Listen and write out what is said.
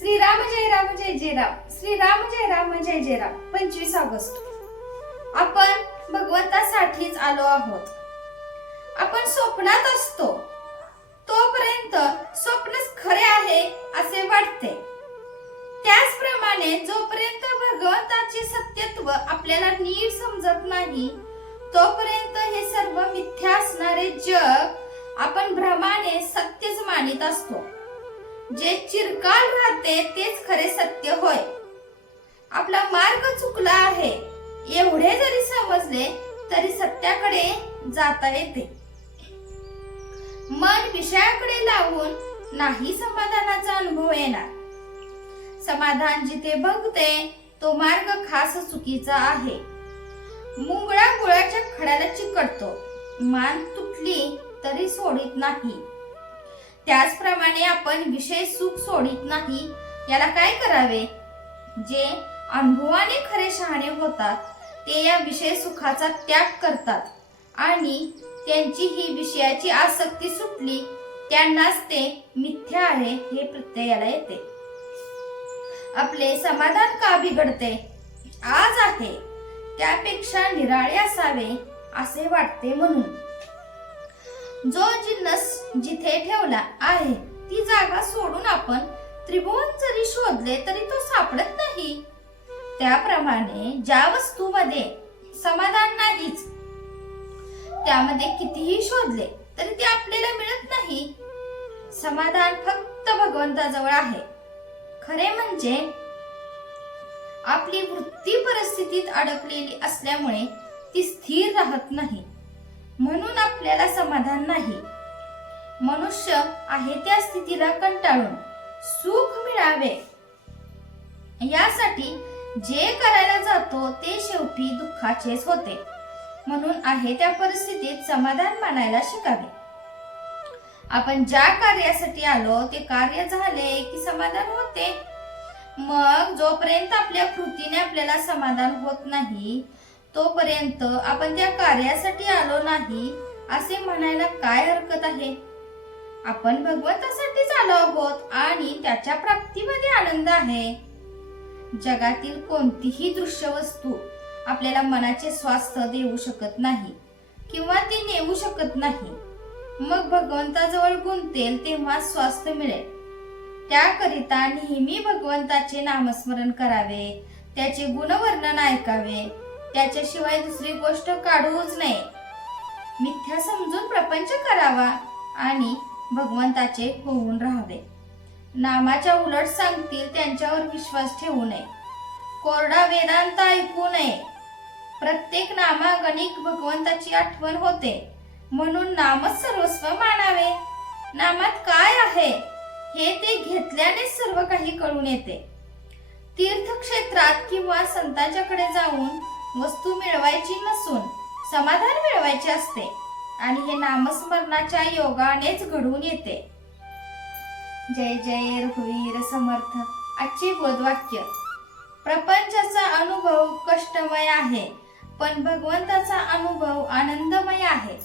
श्रीराम जय राम जय जय राम. श्रीराम जय राम जय जय Ram. 25 August. आपण भगवंतासाठीच आलो आहोत. आपण स्वप्नात असतो तोपर्यंत स्वप्नच खरे आहे असे वाटते. त्याचप्रमाणे जोपर्यंत भगवंताचे सत्यत्व आपल्याला नीट समजत नाही तोपर्यंत हे सर्व मिथ्या असणारे जग आपण भ्रमाने सत्यच मानित असतो. जे चिरकाल राहते तेच खरे सत्य होय. आपला मार्ग चुकला आहे एवढे जरी समजले तरी सत्याकडे जाता येते. मन विषयाकडे लावून नाही समाधानाचा अनुभव येणार. समाधान जिथे बघते तो मार्ग खास चुकीचा आहे. मुंगळा गुळाच्या खड्याला चिकटतो, मान तुटली तरी सोडित नाही. त्याचप्रमाणे आपण विषय सुख सोडित नाही. याला काय करावे? जे अनुभवाने खरे शहाणे होतात ते या विषय सुखाचा त्याग करतात आणि त्यांची ही विषयाची आसक्ती सुटली त्यांनाच ते मिथ्या आहे हे प्रत्ययाला येते. आपले समाधान का बिघडते? आज आहे त्यापेक्षा निराळे असावे असे वाटते म्हणून. जो जिन्नस जिथे ठेवला आहे ती जागा सोडून आपण त्रिभुवन जरी शोधले तरी तो सापडत नाही. त्याप्रमाणे ज्या वस्तूमध्ये समाधान नाहीच त्यामध्ये कितीही शोधले तरी ते आपल्याला मिळत नाही. समाधान फक्त भगवंताजवळ आहे. खरे म्हणजे आपली वृत्ती परिस्थितीत अडकलेली असल्यामुळे ती स्थिर राहत नाही म्हणून आपल्याला समाधान नाही. मनुष्य आहे त्या स्थितीला कंटाळून सुख मिळावे यासाठी जे करायला जातो ते शेवटी दुःखाचेच होते. म्हणून आहे त्या परिस्थितीत समाधान मानायला शिकावे. आपण ज्या कार्यासाठी आलो ते कार्य झाले की समाधान होते. मग जोपर्यंत आपल्या कृतीने आपल्याला समाधान होत नाही तोपर्यंत आपण त्या कार्यासाठी आलो नाही असे म्हणायला काय हरकत आहे? आपण भगवंतासाठीच आलो आहोत आणि त्याच्या प्राप्तीमध्ये आनंद आहे. जगातील कोणतीही दृश्य वस्तू आपल्याला मनाचे स्वास्थ्य देऊ शकत नाही किंवा ती नेऊ शकत नाही. मग भगवंताजवळ गुंतेल तेव्हा स्वास्थ्य मिळेल. त्याकरिता नेहमी भगवंताचे नामस्मरण करावे, त्याचे गुणवर्णन ऐकावे. त्याच्याशिवाय दुसरी गोष्ट काढूच नये. मिथ्या समजून प्रपंच करावा आणि भगवंताचे होऊन राहावे. नामाच्या उलट सांगतील त्यांच्यावर विश्वास ठेवू नये. कोरडा वेदांत ऐकू नये. प्रत्येक नामागणिक भगवंताची आठवण होते म्हणून नामच सर्वस्व मानावे. नामात काय आहे हे ते घेतल्यानेच सर्व काही कळून येते. तीर्थक्षेत्रात किंवा संतांच्याकडे जाऊन वस्तू मिळवायची नसून समाधान मिळवायचे असते आणि हे नामस्मरणाच्या योगानेच घडून येते. जय जय रघुवीर समर्थ. आजचे बोधवाक्य. प्रपंचाचा अनुभव कष्टमय आहे पण भगवंताचा अनुभव आनंदमय आहे.